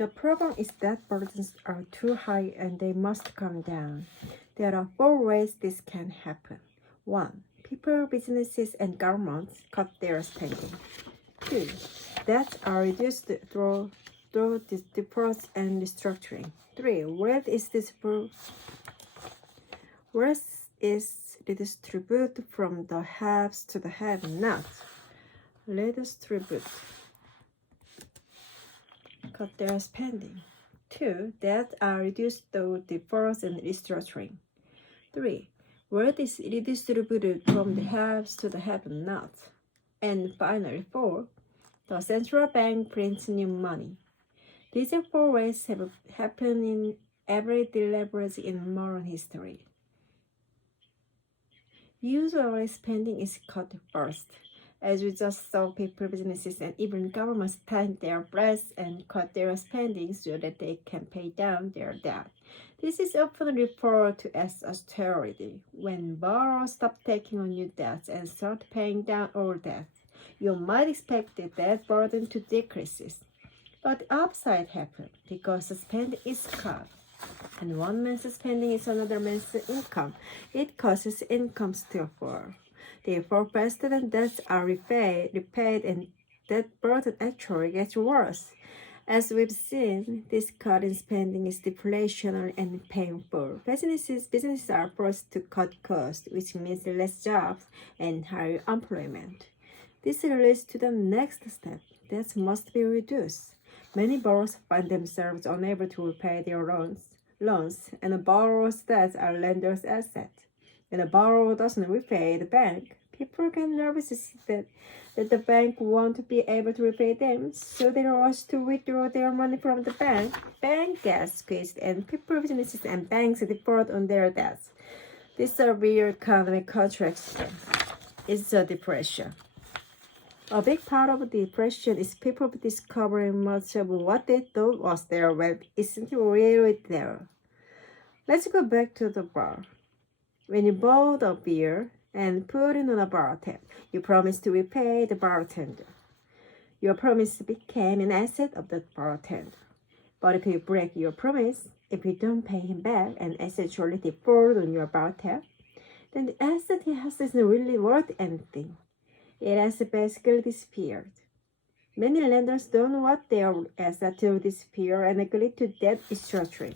The problem is that burdens are too high and they must come down. There are 4 ways this can happen. 1. People, businesses, and governments cut their spending. 2. Debts are reduced through defaults and restructuring. 3. Wealth is redistributed from the haves to the have-nots. Redistribute. Cut their spending. 2. Debts are reduced through defaults and restructuring. 3. Wealth is redistributed from the haves to the have-nots. And finally, 4. The central bank prints new money. These 4 ways have happened in every deleveraging in modern history. Usually, spending is cut first. As we just saw, people, businesses, and even governments tighten their belts and cut their spending so that they can pay down their debt. This is often referred to as austerity. When borrowers stop taking on new debts and start paying down old debts, you might expect the debt burden to decrease. But the opposite happens because the spending is cut. And one man's spending is another man's income. It causes incomes to fall. Therefore, faster than debts are repaid and debt burden actually gets worse. As we've seen, this cut in spending is deflationary and painful. Businesses are forced to cut costs, which means less jobs and higher unemployment. This leads to the next step. Debts must be reduced. Many borrowers find themselves unable to repay their loans, and a borrower's debts are lender's assets. When a borrower doesn't repay the bank, people get nervous that the bank won't be able to repay them, so they rush to withdraw their money from the bank. Bank gets squeezed, and people, businesses, and banks default on their debts. This severe economic contraction is a depression. A big part of the depression is people discovering much of what they thought was their wealth isn't really there. Let's go back to the bar. When you bought a beer and put it on a bar tab, you promised to repay the bartender. Your promise became an asset of the bartender. But if you break your promise, if you don't pay him back and essentially default on your bar tab, then the asset he has isn't really worth anything. It has basically disappeared. Many lenders don't want their asset to disappear and agree to debt restructuring.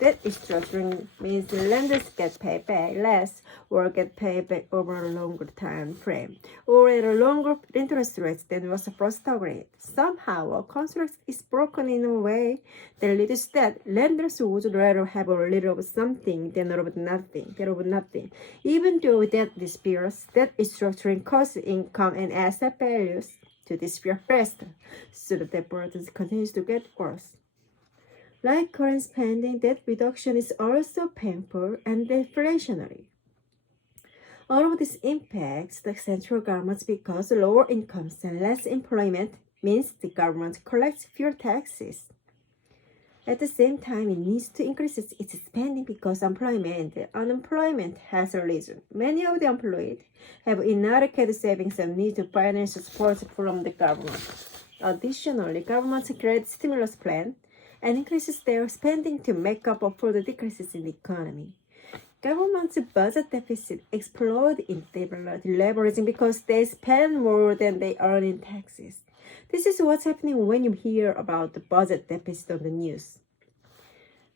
Debt restructuring means the lenders get paid back less or get paid back over a longer time frame or at a longer interest rate than was first agreed. Somehow, a contract is broken in a way that leads to that lenders would rather have a little of something than of nothing. Even though debt disappears, debt restructuring causes income and asset values to disappear faster, so that the burden continues to get worse. Like current spending, debt reduction is also painful and deflationary. All of this impacts the central government because lower incomes and less employment means the government collects fewer taxes. At the same time, it needs to increase its spending because unemployment has risen. Many of the employed have inadequate savings and need financial support from the government. Additionally, governments create stimulus plan and increases their spending to make up for the decreases in the economy. Government's budget deficit explode in deleveraging because they spend more than they earn in taxes. This is what's happening when you hear about the budget deficit on the news.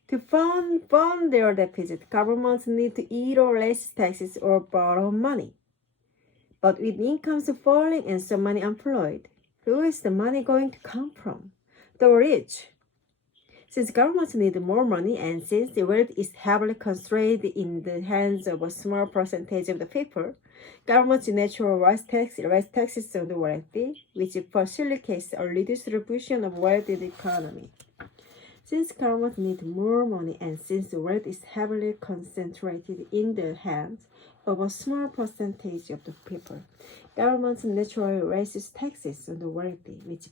To fund their deficit, governments need to either raise taxes or borrow money. But with incomes falling and so many unemployed, who is the money going to come from? The rich. Since governments need more money and since the wealth is heavily concentrated in the hands of a small percentage of the people, governments naturally raise taxes on the wealthy, which facilitates a redistribution of wealth in the economy. Since governments need more money and since the wealth is heavily concentrated in the hands of a small percentage of the people, governments naturally raises taxes on the wealthy, which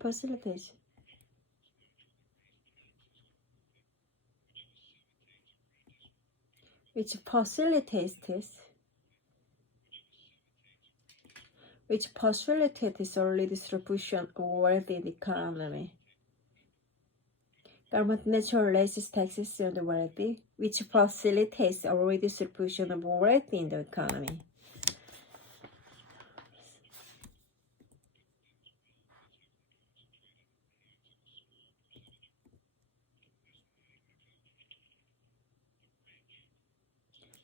facilitates which facilitates a redistribution of wealth in the economy. Government naturally raises taxes on the wealthy, which facilitates a redistribution of wealth in the economy.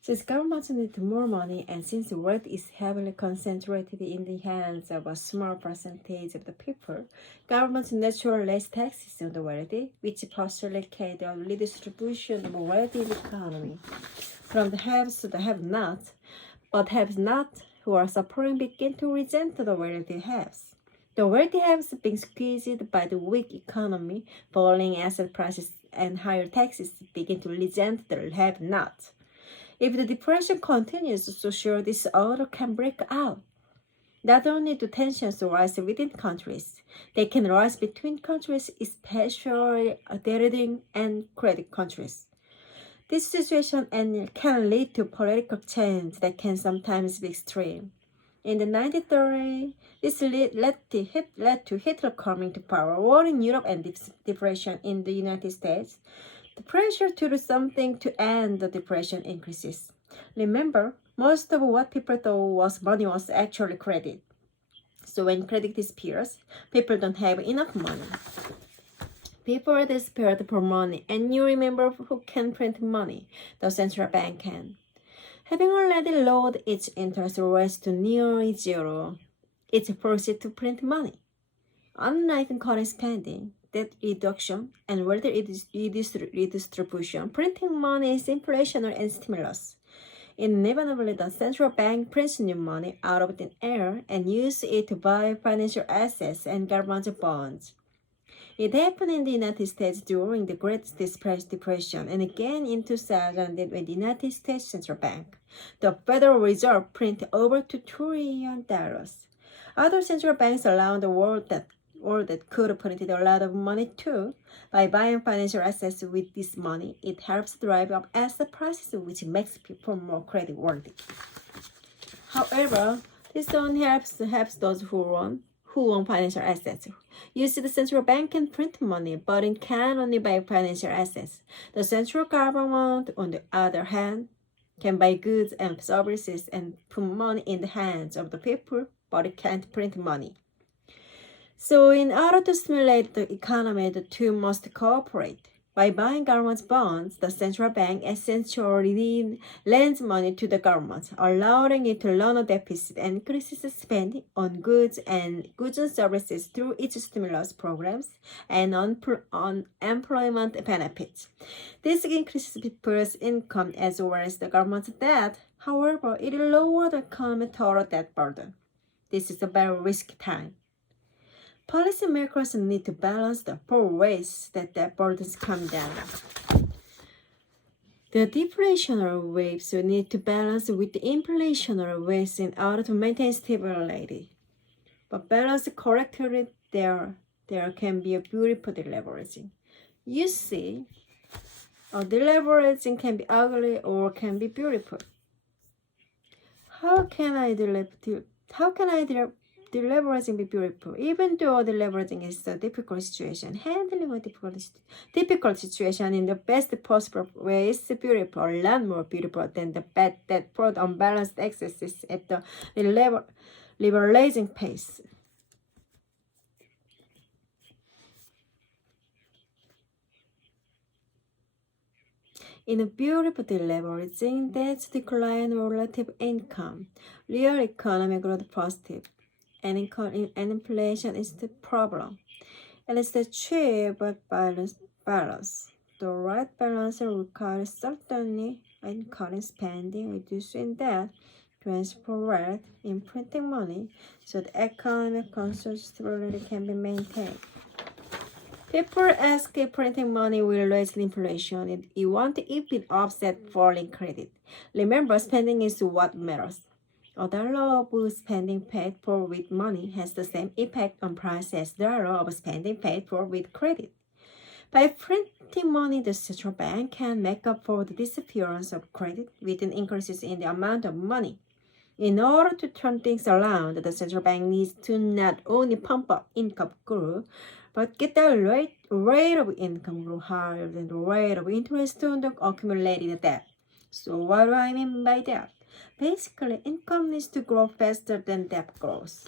Since governments need more money and since wealth is heavily concentrated in the hands of a small percentage of the people, governments naturally raise taxes on the wealthy, which facilitate the redistribution of wealth in the economy. From the haves to the have-nots, but have-nots who are suffering begin to resent the wealthy haves. The wealthy haves being squeezed by the weak economy, falling asset prices, and higher taxes begin to resent the have-nots. If the depression continues, so sure this order can break out. Not only do tensions rise within countries, they can rise between countries, especially debt and credit countries. This situation can lead to political change that can sometimes be extreme. In the 1930s, this led to Hitler coming to power, war in Europe, and depression in the United States. The pressure to do something to end the depression increases. Remember, most of what people thought was money was actually credit. So when credit disappears, people don't have enough money. People are desperate for money, and you remember who can print money? The central bank can. Having already lowered its interest rates to nearly zero, it's forced to print money. Unlike current spending, debt reduction, and wealth redistribution, printing money is inflationary and stimulus. Inevitably, the central bank prints new money out of thin air and uses it to buy financial assets and government bonds. It happened in the United States during the Great Depression and again in 2000 when the United States Central Bank, the Federal Reserve, printed over $2 trillion. Other central banks around the world that could print a lot of money too. By buying financial assets with this money, it helps drive up asset prices, which makes people more creditworthy. However, this only helps those who own financial assets. You see, the central bank can print money, but it can only buy financial assets. The central government, on the other hand, can buy goods and services and put money in the hands of the people, but it can't print money. So in order to stimulate the economy, the two must cooperate. By buying government bonds, the central bank essentially lends money to the government, allowing it to run a deficit and increases spending on goods and services through its stimulus programs and on employment benefits. This increases people's income as well as the government's debt. However, it lowers the economy's total debt burden. This is a very risky time. Policymakers need to balance the four ways that debt burdens come down. The deflationary waves need to balance with the inflationary waves in order to maintain stability. But balanced correctly, there can be a beautiful deleveraging. You see, deleveraging can be ugly or can be beautiful. How can deleveraging be beautiful? Even though deleveraging is a difficult situation, handling a difficult situation in the best possible way is beautiful, a lot more beautiful than the bad that brought unbalanced excesses at the leveraging pace. In a beautiful deleveraging, that's decline relative income, real economic growth positive, and inflation is the problem. It is achieved by balance. The right balance requires certainly in current spending, reducing debt, transfer wealth, in printing money, so the economic stability can be maintained. People ask if printing money will raise inflation. You want if it offset falling credit. Remember, spending is what matters. A dollar of spending paid for with money has the same effect on price as dollar of spending paid for with credit. By printing money, the central bank can make up for the disappearance of credit with increases in the amount of money. In order to turn things around, the central bank needs to not only pump up income growth, but get the rate of income growth higher than the rate of interest on the accumulated debt. So what do I mean by that? Basically, income needs to grow faster than debt grows.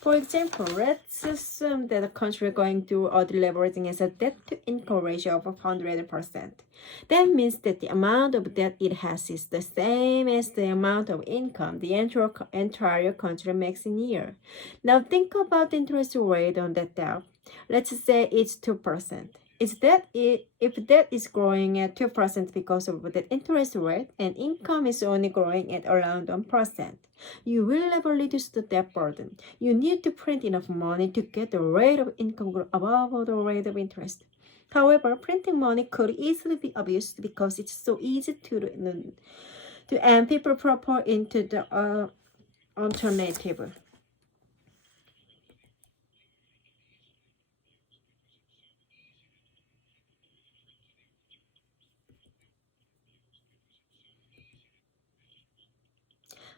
For example, let's assume that the country is going through a deleveraging as a debt-to-income ratio of 100%. That means that the amount of debt it has is the same as the amount of income the entire country makes in a year. Now think about the interest rate on that debt. Let's say it's 2%. If debt is growing at 2% because of the interest rate and income is only growing at around 1%, you will never reduce the debt burden. You need to print enough money to get the rate of income growth above the rate of interest. However, printing money could easily be abused because it's so easy to and people prefer into the alternative.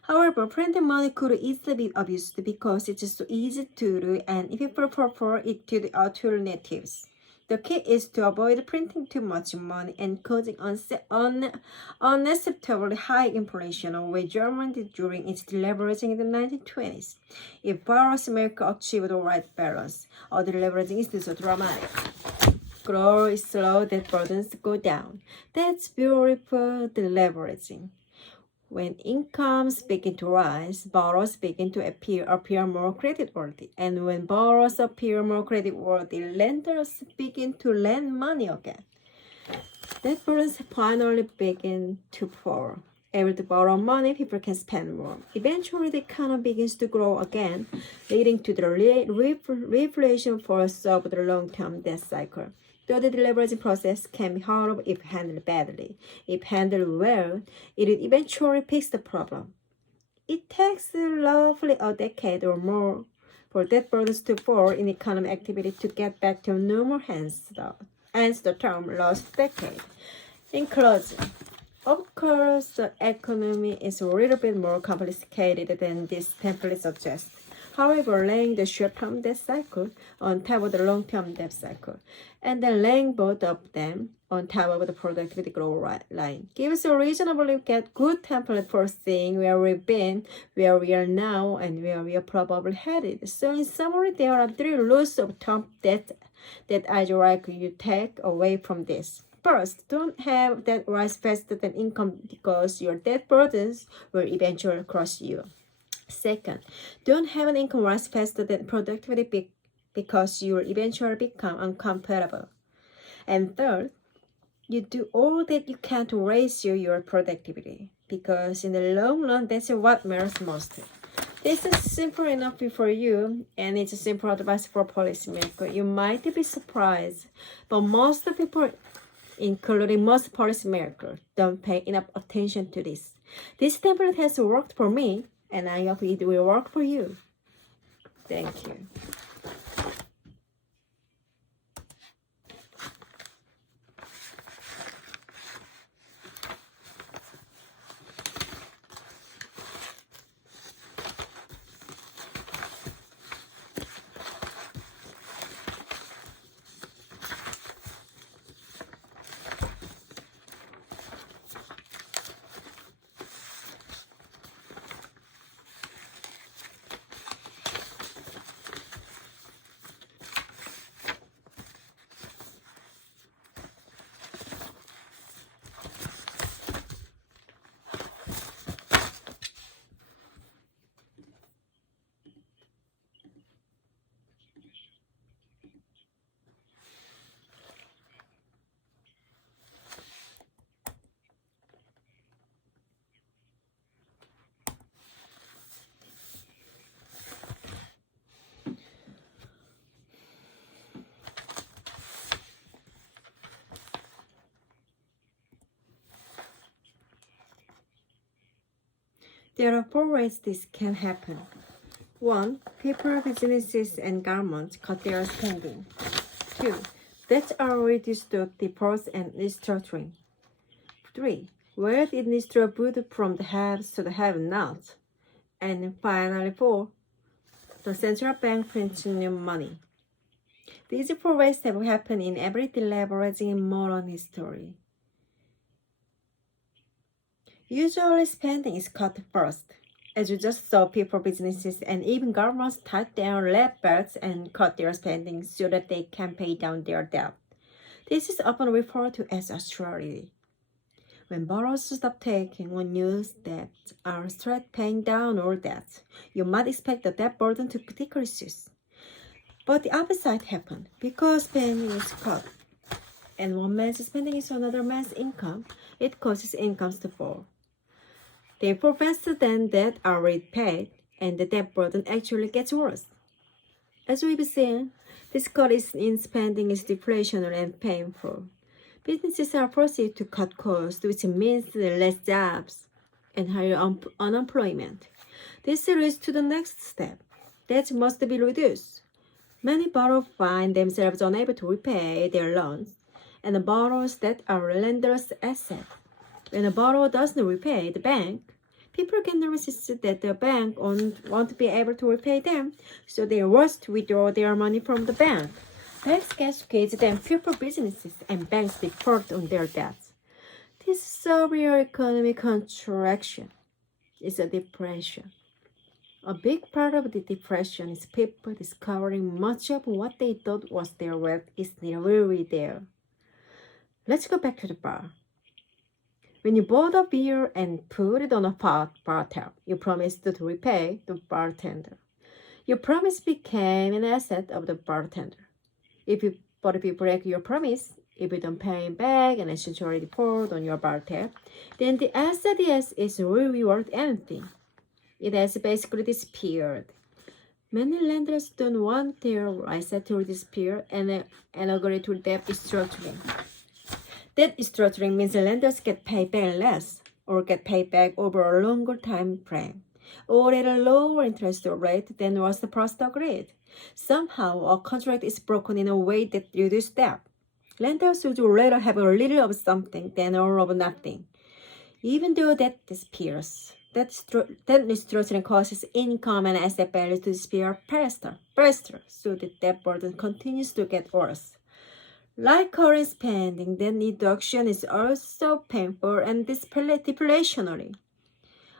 However, printing money could easily be abused because it's so easy to do and people prefer it to the alternatives. The key is to avoid printing too much money and causing unacceptably high inflation, which Germany did during its deleveraging in the 1920s. If borrowers make achieve the right balance, or deleveraging is so dramatic. Growth is slow, that burdens go down. That's beautiful deleveraging. When incomes begin to rise, borrowers begin to appear more creditworthy. And when borrowers appear more creditworthy, lenders begin to lend money again. That balance finally begin to fall. Able to borrow money, people can spend more. Eventually, the economy begins to grow again, leading to the reflation force of the long-term debt cycle. Though the deleveraging process can be hard if handled badly, if handled well, it eventually fixes the problem. It takes roughly a decade or more for debt burdens to fall in economic activity to get back to normal, hence the term lost decade. In closing, of course, the economy is a little bit more complicated than this template suggests. However, laying the short-term debt cycle on top of the long-term debt cycle, and then laying both of them on top of the productivity growth line gives a reasonably good template for seeing where we've been, where we are now, and where we are probably headed. So in summary, there are 3 rules of term debt that I'd like you to take away from this. First, don't have debt rise faster than income because your debt burdens will eventually crush you. Second, don't have an income rise faster than productivity because you will eventually become uncompatible. And third, you do all that you can to raise your productivity because in the long run, that's what matters most. This is simple enough for you, and it's a simple advice for policymakers. You might be surprised, but most people, including most policymakers, don't pay enough attention to this. This template has worked for me, and I hope it will work for you. Thank you. There are 4 ways this can happen. 1. People, businesses, and governments cut their spending. 2. That's our reduced to defaults and restructuring. 3. Wealth is distributed from the haves to the have-nots. And finally, 4. The central bank prints new money. These 4 ways have happened in everyday leveraging in modern history. Usually spending is cut first. As you just saw, people, businesses, and even governments tighten their lap belts and cut their spending so that they can pay down their debt. This is often referred to as austerity. When borrowers stop taking on new debts or start paying down old debts, you might expect the debt burden to decrease. But the opposite happens because spending is cut. And one man's spending is another man's income. It causes incomes to fall. Therefore, faster than debt are repaid, and the debt burden actually gets worse. As we've seen, this cut in spending is deflationary and painful. Businesses are forced to cut costs, which means less jobs and higher unemployment. This leads to the next step. Debt must be reduced. Many borrowers find themselves unable to repay their loans, and the borrower's debt are lenders' asset. When a borrower doesn't repay the bank, people can resist that the bank won't be able to repay them, so they rush to withdraw their money from the bank. Banks get squeezed, then people, businesses, and banks default on their debts. This severe economic contraction is a depression. A big part of the depression is people discovering much of what they thought was their wealth is not really there. Let's go back to the bar. When you bought a beer and put it on a bar tab, you promised to repay the bartender. Your promise became an asset of the bartender. But if you break your promise, if you don't pay him back and essentially default on your bar tab, then the asset is really worth anything. It has basically disappeared. Many lenders don't want their asset to disappear and agree to debt restructuring. Debt restructuring means lenders get paid back less or get paid back over a longer time frame or at a lower interest rate than was first agreed. Somehow, a contract is broken in a way that reduces debt. Lenders would rather have a little of something than all of nothing. Even though debt disappears, debt restructuring causes income and asset values to disappear faster, so the debt burden continues to get worse. Like current spending, debt reduction is also painful and deflationary.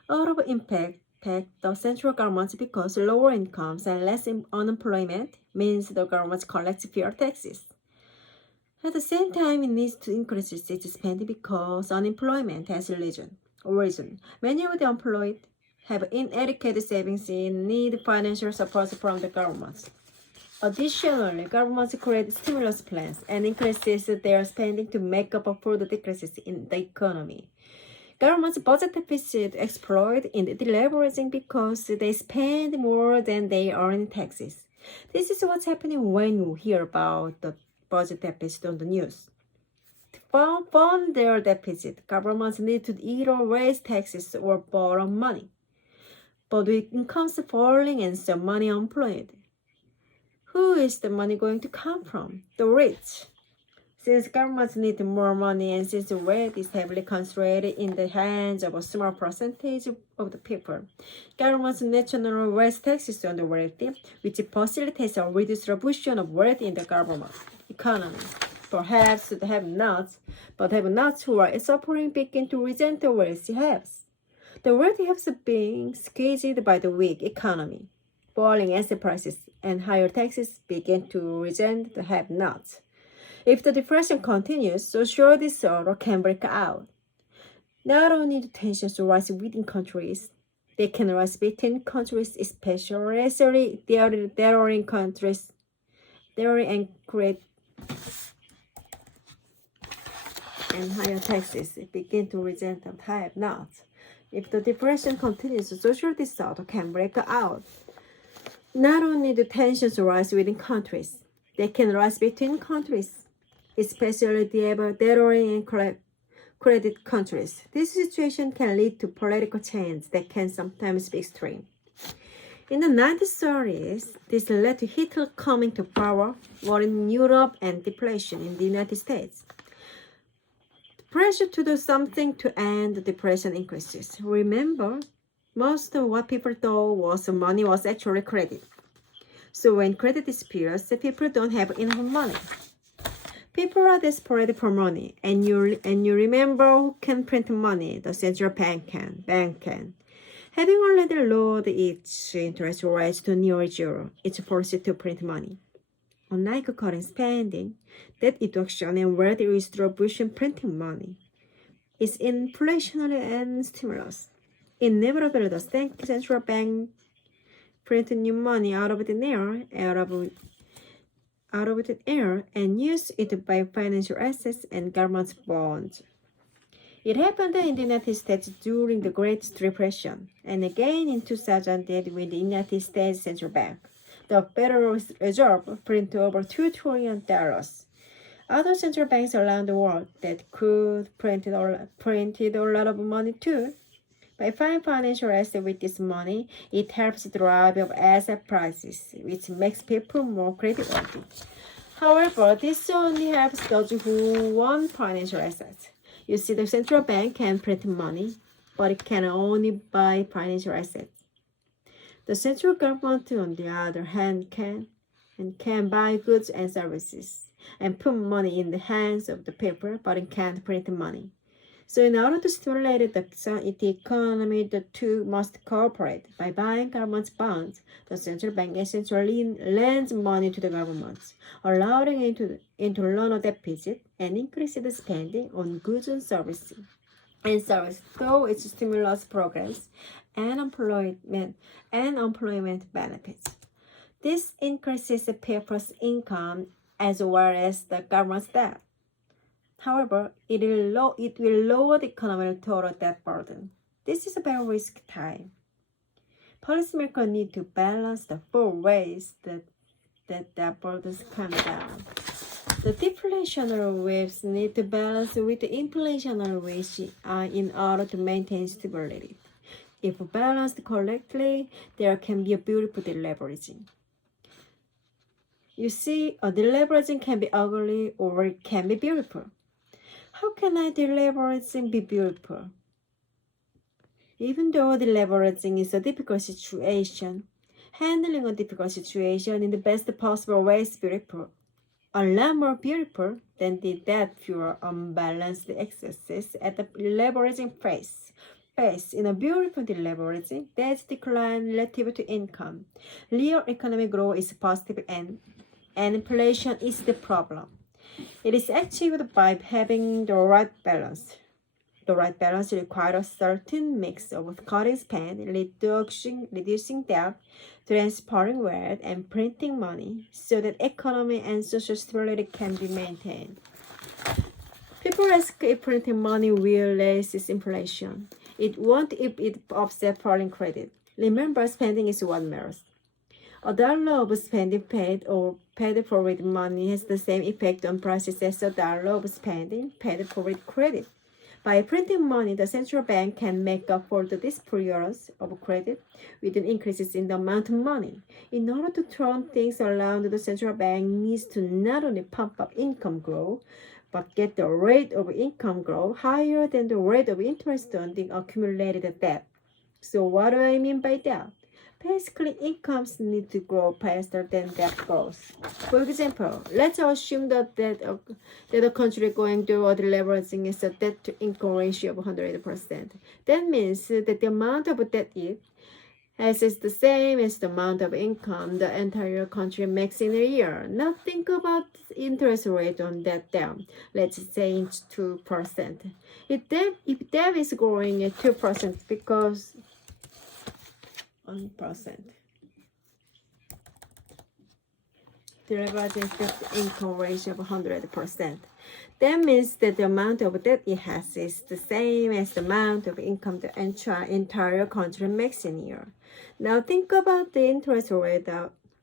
Out of impact, the central government, because lower incomes and less unemployment means the government collects fewer taxes. At the same time, it needs to increase its spending because unemployment has risen. Many of the unemployed have inadequate savings and need financial support from the government. Additionally, governments create stimulus plans and increases their spending to make up for the decreases in the economy. Government's budget deficit exploit in the deleveraging because they spend more than they earn in taxes. This is what's happening when you hear about the budget deficit on the news. To fund their deficit, governments need to either raise taxes or borrow money. But with incomes falling and some money unemployed, who is the money going to come from? The rich. Since governments need more money and since the wealth is heavily concentrated in the hands of a small percentage of the people, governments naturally raise taxes on the wealthy, which facilitates a redistribution of wealth in the government economy. Perhaps the have-nots, but have-nots who are suffering begin to resent the wealthy haves. The wealthy haves being squeezed by the weak economy. Falling asset prices and higher taxes begin to resent the have-nots. If the depression continues, social disorder can break out. Not only do tensions rise within countries, they can rise between countries, especially neighboring countries, and create and higher taxes begin to resent the have-nots. If the depression continues, social disorder can break out. Not only do tensions rise within countries, they can rise between countries, especially neighboring and credit countries. This situation can lead to political change that can sometimes be extreme. In the 1930s, this led to Hitler coming to power, war in Europe, and deflation in the United States. The pressure to do something to end the depression increases. Remember, most of what people thought was money was actually credit. So when credit disappears, people don't have enough money. People are desperate for money, and you remember who can print money? The central bank can. Having already lowered its interest rates to near zero, it's forced to print money. Unlike cutting spending, debt reduction and wealth redistribution, printing money is inflationary and stimulus. Inevitably, the central bank print new money out of thin air, and use it to buy financial assets and government bonds. It happened in the United States during the Great Depression, and again in 2008 with the United States Central Bank. The Federal Reserve printed over $2 trillion. Other central banks around the world that could printed a lot of money too. By buying financial assets with this money, it helps drive up asset prices, which makes people more creditworthy. However, this only helps those who want financial assets. You see, the central bank can print money, but it can only buy financial assets. The central government, on the other hand, can buy goods and services and put money in the hands of the people, but it can't print money. So in order to stimulate the economy, the two must cooperate. By buying government bonds, the central bank essentially lends money to the governments, allowing it to loan a deficit and increase the spending on goods and services. Through its stimulus programs and employment benefits. This increases the people's income as well as the government's debt. However, it will lower the economic total debt burden. This is a very risky time. Policymakers need to balance the four ways that debt burdens come down. The deflationary waves need to balance with the inflationary waves in order to maintain stability. If balanced correctly, there can be a beautiful deleveraging. You see, a deleveraging can be ugly or it can be beautiful. How can a deleveraging be beautiful? Even though deleveraging is a difficult situation, handling a difficult situation in the best possible way is beautiful. A lot more beautiful than the debt-fueled unbalanced excesses at the deleveraging phase. In a beautiful deleveraging, debts decline relative to income. Real economic growth is positive and inflation is the problem. It is achieved by having the right balance. The right balance requires a certain mix of cutting spend, reducing debt, transferring wealth, and printing money so that economy and social stability can be maintained. People ask if printing money will raise inflation. It won't if it offsets falling credit. Remember, spending is what matters. A dollar of spending paid for with money has the same effect on prices as a dollar of spending paid for with credit. By printing money, the central bank can make up for the disappearance of credit with increases in the amount of money. In order to turn things around, the central bank needs to not only pump up income growth, but get the rate of income growth higher than the rate of interest on the accumulated debt. So what do I mean by that? Basically, incomes need to grow faster than debt grows. For example, let's assume that a country going through a deleveraging is a debt-to-income ratio of 100%. That means that the amount of debt it has is the same as the amount of income the entire country makes in a year. Now think about interest rate on that debt. Let's say it's 2%. If debt is growing at 2% because 1%. The leveraged income ratio of 100%. That means that the amount of debt it has is the same as the amount of income the entire country makes in a year. Now think about the interest rate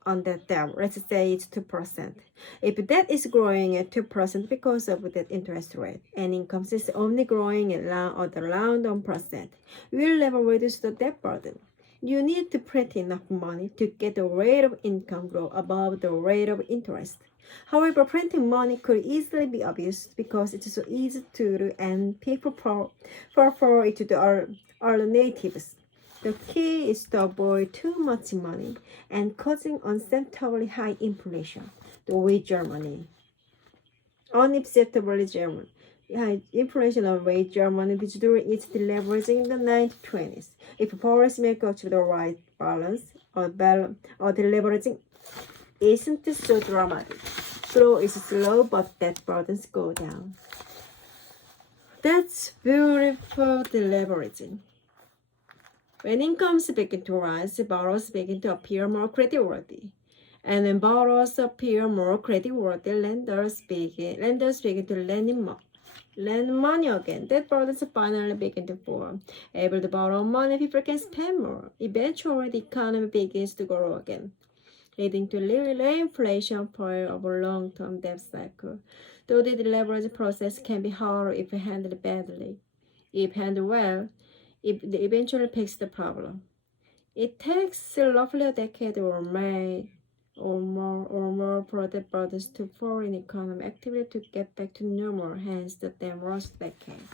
on that debt. Let's say it's 2%. If debt is growing at 2% because of that interest rate, and income is only growing at around 1%, we'll never reduce the debt burden. You need to print enough money to get the rate of income grow above the rate of interest. However, printing money could easily be abused because it is so easy to do and people prefer it to the alternatives. The key is to avoid too much money and causing unacceptably high inflation. The way Germany. Unacceptably German. Inflation of wage Germany which during its deleveraging in the 1920s. If policymakers achieve the right balance, or deleveraging isn't so dramatic. Growth is slow, but debt burdens go down. That's beautiful deleveraging. When incomes begin to rise, borrowers begin to appear more creditworthy. And when borrowers appear more creditworthy, lenders begin to lend money again. Debt burdens finally begin to form. Able to borrow money, people can spend more. Eventually, the economy begins to grow again, leading to inflation period of a long-term debt cycle. Though the leverage process can be hard if handled badly. If handled well, it eventually fixes the problem. It takes roughly a decade or more for debt burdens to foreign economic activity to get back to normal, hence the damn worst decade.